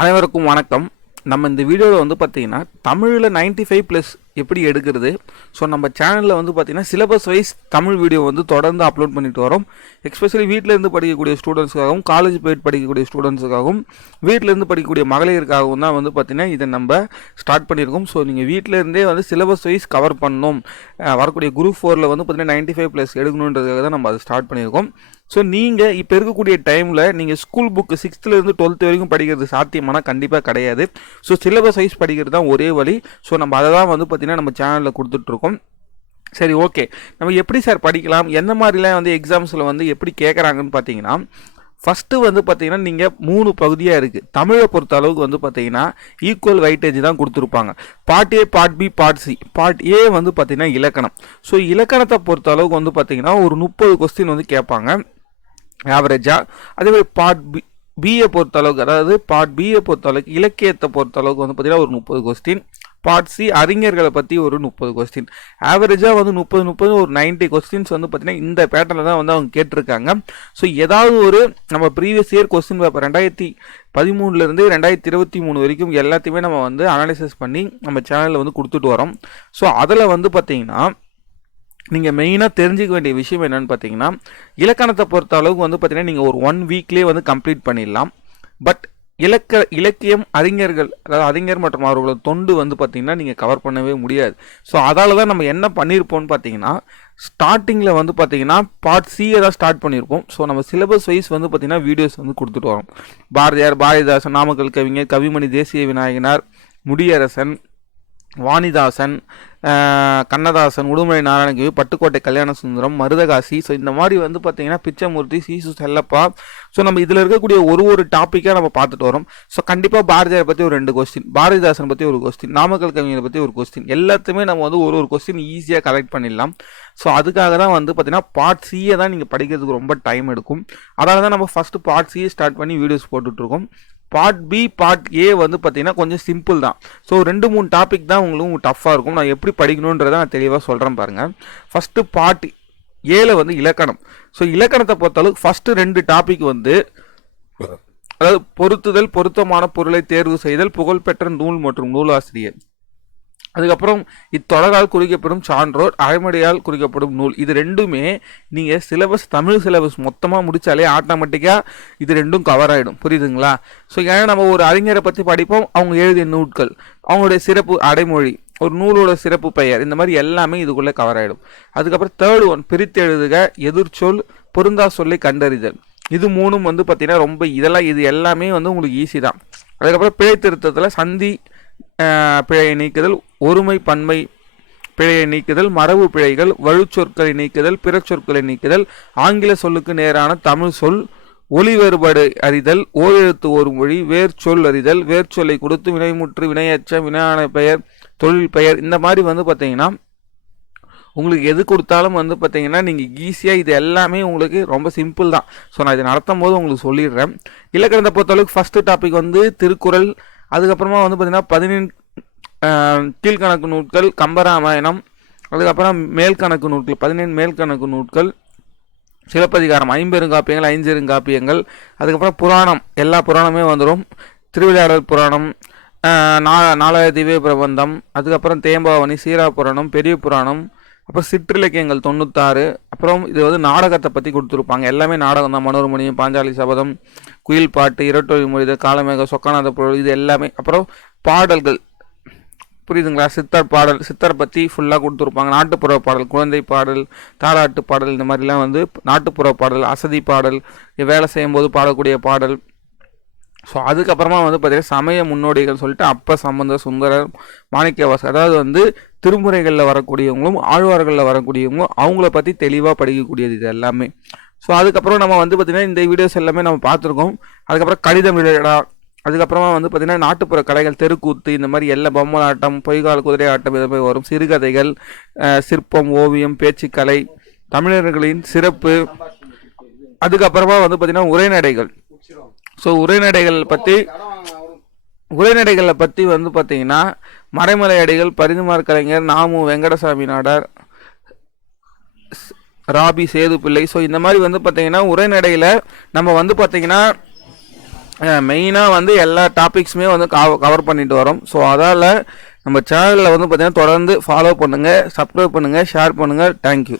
அனைவருக்கும் வணக்கம். நம்ம இந்த வீடியோவில் வந்து பார்த்திங்கன்னா தமிழில் 95 ஃபைவ் ப்ளஸ் எப்படி எடுக்கிறது? ஸோ நம்ம சேனலில் வந்து பார்த்திங்கன்னா சிலபஸ் வைஸ் தமிழ் வீடியோ வந்து தொடர்ந்து அப்லோட் பண்ணிட்டு வரோம். எக்ஸ்பெஷலி வீட்டிலேருந்து படிக்கக்கூடிய ஸ்டூடெண்ட்ஸுக்காகவும் காலேஜ் போயிட்டு படிக்கக்கூடிய ஸ்டூடெண்ட்ஸுக்காகவும் வீட்டிலேருந்து படிக்கக்கூடிய மகளிருக்காகவும் தான் வந்து பார்த்தீங்கன்னா இதை நம்ம ஸ்டார்ட் பண்ணியிருக்கோம் ஸோ நீங்கள் வீட்டிலேருந்தே வந்து சிலபஸ் வைஸ் கவர் பண்ணணும். வரக்கூடிய குரூப் ஃபோரில் வந்து பார்த்தீங்கன்னா 95 ஃபைவ் ப்ளஸ் எடுக்கணுன்றதுக்காக தான் நம்ம அதை ஸ்டார்ட் பண்ணியிருக்கோம் ஸோ நீங்கள் இப்போ இருக்கக்கூடிய டைமில் நீங்கள் ஸ்கூல் புக்கு சிக்ஸ்த்துலேருந்து டுவெல்த் வரைக்கும் படிக்கிறது சாத்தியமானால் கண்டிப்பாக கிடையாது. ஸோ சிலபஸ் வைஸ் படிக்கிறது தான் ஒரே வழி. ஸோ நம்ம அதை தான் வந்து பார்த்திங்கன்னா நம்ம சேனலில் கொடுத்துட்ருக்கோம். சரி ஓகே நம்ம எப்படி சார் படிக்கலாம்? எந்த மாதிரிலாம் வந்து எக்ஸாம்ஸில் வந்து எப்படி கேட்குறாங்கன்னு பார்த்தீங்கன்னா ஃபஸ்ட்டு வந்து பார்த்தீங்கன்னா நீங்கள் மூணு பகுதியாக இருக்குது தமிழை பொறுத்த அளவுக்கு வந்து பார்த்தீங்கன்னா ஈக்குவல் வைட்டேஜ் தான் கொடுத்துருப்பாங்க. Part A part B part C part A வந்து பார்த்தீங்கன்னா இலக்கணம். ஸோ இலக்கணத்தை பொறுத்த அளவுக்கு வந்து பார்த்தீங்கன்னா ஒரு முப்பது கொஸ்டின் வந்து கேட்பாங்க. ஆவரேஜாக அதே மாதிரி பார்ட் பி பிஏ பொறுத்த அளவுக்கு அதாவது பார்ட் பிஏ பொறுத்த அளவுக்கு இலக்கியத்தை பொறுத்தளவுக்கு வந்து பார்த்தீங்கன்னா ஒரு முப்பது கொஸ்டின் பார்ட் சி அறிஞர்களை பற்றி ஒரு முப்பது கொஸ்டின் ஆவரேஜாக வந்து முப்பது முப்பது ஒரு 90 கொஸ்டின்ஸ் வந்து பார்த்தீங்கன்னா இந்த பேட்டர்னில் தான் வந்து அவங்க கேட்டிருக்காங்க. ஸோ ஏதாவது ஒரு நம்ம ப்ரீவியஸ் இயர் கொஸ்டின் பேப்பர் ரெண்டாயிரத்தி பதிமூணுலேருந்து ரெண்டாயிரத்தி இருபத்தி மூணு வரைக்கும் எல்லாத்தையுமே நம்ம வந்து அனாலிசிஸ் பண்ணி நம்ம சேனலில் வந்து கொடுத்துட்டு வரோம். ஸோ அதில் வந்து பார்த்தீங்கன்னா நீங்கள் மெயினாக தெரிஞ்சுக்க வேண்டிய விஷயம் என்னன்னு பார்த்தீங்கன்னா இலக்கணத்தை பொறுத்த அளவுக்கு வந்து பார்த்தீங்கன்னா நீங்கள் ஒரு ஒன் வீக்லேயே வந்து கம்ப்ளீட் பண்ணிடலாம். பட் இலக்க இலக்கியம் அறிஞர்கள் அதாவது அறிஞர் மற்றும் அவர்களோட தொண்டு வந்து பார்த்தீங்கன்னா நீங்கள் கவர் பண்ணவே முடியாது. ஸோ அதால் தான் நம்ம என்ன பண்ணியிருப்போம்னு பார்த்தீங்கன்னா ஸ்டார்டிங்கில் வந்து பார்த்தீங்கன்னா பார்ட் சியை தான் ஸ்டார்ட் பண்ணியிருப்போம் ஸோ நம்ம சிலபஸ் வைஸ் வந்து பார்த்தீங்கன்னா வீடியோஸ் வந்து கொடுத்துட்டு வரோம். பாரதியார் பாரதிதாசன் நாமக்கல் கவிஞர் கவிமணி தேசிய விநாயகனார் முடியரசன் வாணிதாசன் கண்ணதாசன் உடுமலை நாராயணகவி பட்டுக்கோட்டை கல்யாண சுந்தரம் மருதகாசி. ஸோ இந்த மாதிரி வந்து பார்த்தீங்கன்னா பிச்சமூர்த்தி சீசு செல்லப்பா. ஸோ நம்ம இதில் இருக்கக்கூடிய ஒரு ஒரு டாப்பிக்காக நம்ம பார்த்துட்டு வரோம். ஸோ கண்டிப்பாக பாரதியார் பற்றி ஒரு ரெண்டு கொஸ்டின் பாரதிதாசன் பற்றி ஒரு கொஸ்டின் நாமக்கல் கவிஞரை பற்றி ஒரு கொஸ்டின் எல்லாத்தையுமே நம்ம வந்து ஒரு ஒரு கொஸ்டின் ஈஸியாக கலெக்ட் பண்ணிடலாம். ஸோ அதுக்காக தான் வந்து பார்த்தீங்கன்னா பார்ட் சியை தான் நீங்கள் படிக்கிறதுக்கு ரொம்ப டைம் எடுக்கும். அதனால தான் நம்ம ஃபஸ்ட்டு பார்ட் சியை ஸ்டார்ட் பண்ணி வீடியோஸ் போட்டுட்ருக்கோம் பார்ட் பி பார்ட் ஏ வந்து பார்த்தீங்கன்னா கொஞ்சம் சிம்பிள் தான். ஸோ ரெண்டு மூணு டாபிக் தான் உங்களுக்கு டஃப்பாக இருக்கும். நான் எப்படி படிக்கணுன்றதை நான் தெளிவாக சொல்கிறேன் பாருங்கள் ஃபஸ்ட்டு பார்ட் ஏல வந்து இலக்கணம். ஸோ இலக்கணத்தை பொறுத்தளவுக்கு ஃபஸ்ட்டு ரெண்டு டாபிக் வந்து அதாவது பொருத்துதல் பொருத்தமான பொருளை தேர்வு செய்தல் புகழ்பெற்ற நூல் மற்றும் நூலாசிரியர். அதுக்கப்புறம் இத்தொடரால் குறிக்கப்படும் சான்றோர் அரைமடியால் குறிக்கப்படும் நூல். இது ரெண்டுமே நீங்கள் சிலபஸ் தமிழ் சிலபஸ் மொத்தமாக முடித்தாலே ஆட்டோமேட்டிக்காக இது ரெண்டும் கவர் ஆகிடும் புரியுதுங்களா? ஸோ ஏன்னா நம்ம ஒரு அறிஞரை பற்றி படிப்போம் அவங்க எழுதிய நூட்கள் அவங்களுடைய சிறப்பு அடைமொழி ஒரு நூலோட சிறப்பு பெயர் இந்த மாதிரி எல்லாமே இதுக்குள்ளே கவர் ஆகிடும் அதுக்கப்புறம் தேர்டு ஒன் பிரித்து எழுதுக எதிர்ச்சொல் பொருந்தா சொல்லை கண்டறிதல். இது மூணும் வந்து பார்த்திங்கன்னா ரொம்ப இதெல்லாம் இது எல்லாமே வந்து உங்களுக்கு ஈஸி தான். அதுக்கப்புறம் பிழை திருத்தத்தில் சந்தி பிழையை நீக்குதல் ஒருமை பன்மை பிழையை நீக்குதல் மரபு பிழைகள் வழுச்சொற்களை நீக்குதல் பிற சொற்களை நீக்குதல் ஆங்கில சொல்லுக்கு நேரான தமிழ் சொல் ஒலி வேறுபாடு அறிதல் ஓரெழுத்து ஒரு மொழி வேர் சொல் அறிதல் வேர் சொல்லை கொடுத்து வினைமுற்று வினையச்சம் வினையான பெயர் தொழில் பெயர் இந்த மாதிரி வந்து பார்த்தீங்கன்னா உங்களுக்கு எது கொடுத்தாலும் வந்து பார்த்தீங்கன்னா நீங்கள் ஈஸியாக இது எல்லாமே உங்களுக்கு ரொம்ப சிம்பிள் தான். ஸோ நான் இதை நடத்தும் போது உங்களுக்கு சொல்லிடுறேன். இலக்கணத்தை பொறுத்தளவுக்கு ஃபஸ்ட்டு டாபிக் வந்து திருக்குறள் அதுக்கப்புறமா வந்து பார்த்தீங்கன்னா பதினெண் கீழ்கணக்கு நூட்கள் கம்பராமாயணம் அதுக்கப்புறம் மேல்கணக்கு நூட்கள் பதினேழு மேல்கணக்கு நூட்கள் சிலப்பதிகாரம் ஐம்பெருங்காப்பியங்கள் ஐஞ்சிருங்காப்பியங்கள் அதுக்கப்புறம் புராணம் எல்லா புராணமே வந்துடும் திருவிளையாடல் புராணம் நா நாலாய திவ்ய பிரபந்தம் அதுக்கப்புறம் தேம்பாவணி சீரா புராணம் பெரிய புராணம் அப்புறம் சிற்றிலக்கியங்கள் தொண்ணூத்தாறு. அப்புறம் இது வந்து நாடகத்தை பற்றி கொடுத்துருப்பாங்க. எல்லாமே நாடகம் தான். மனோரமணி பாஞ்சாலி சபதம் குயில் பாட்டு இரட்டொழி மொழித காலமேக சொக்கநாத பொருள் இது எல்லாமே. அப்புறம் பாடல்கள். புரியுதுங்களா? சித்தர் பாடல் சித்தர் பற்றி ஃபுல்லாக கொடுத்துருப்பாங்க. நாட்டுப்புற பாடல் குழந்தை பாடல் தாலாட்டு பாடல் இந்த மாதிரிலாம் வந்து நாட்டுப்புற பாடல் அசதி பாடல் வேலை செய்யும்போது பாடக்கூடிய பாடல் ஸோ அதுக்கப்புறமா வந்து பார்த்தீங்கன்னா சமய முன்னோடிகள் சொல்லிட்டு அப்ப சம்பந்த சுந்தரர் மாணிக்கவாசர் அதாவது வந்து திருமுறைகளில் வரக்கூடியவங்களும் ஆழ்வார்களில் வரக்கூடியவங்களும் அவங்கள பற்றி தெளிவாக படிக்கக்கூடியது இது எல்லாமே. ஸோ அதுக்கப்புறம் நம்ம வந்து பார்த்திங்கன்னா இந்த வீடியோஸ் எல்லாமே நம்ம பார்த்துருக்கோம் அதுக்கப்புறம் கடிதம் விளையாடா அதுக்கப்புறமா வந்து பார்த்திங்கன்னா நாட்டுப்புற கலைகள் தெருக்கூத்து இந்த மாதிரி எல்லா பொம்மலாட்டம் பொய்கால் குதிரை ஆட்டம் இதை போய் வரும். சிறுகதைகள் சிற்பம் ஓவியம் பேச்சுக்கலை தமிழர்களின் சிறப்பு. அதுக்கப்புறமா வந்து பார்த்திங்கன்னா உரைநடைகள். ஸோ உரைநடைகள் பற்றி உரைநடைகளை பற்றி வந்து பார்த்திங்கன்னா மறைமலை அடிகள் பரிந்துமார் கலைஞர் நாமு வெங்கடசாமி நாடார் ராபி சேது பிள்ளை ஸோ இந்த மாதிரி வந்து பார்த்திங்கன்னா உரைநடையில் நம்ம வந்து பார்த்திங்கன்னா மெயினாக வந்து எல்லா டாபிக்ஸுமே வந்து கவர் பண்ணிட்டு வரோம். ஸோ அதால் நம்ம சேனலில் வந்து பார்த்திங்கன்னா தொடர்ந்து ஃபாலோ பண்ணுங்கள் சப்ஸ்கிரைப் பண்ணுங்கள் ஷேர் பண்ணுங்கள் தேங்க்யூ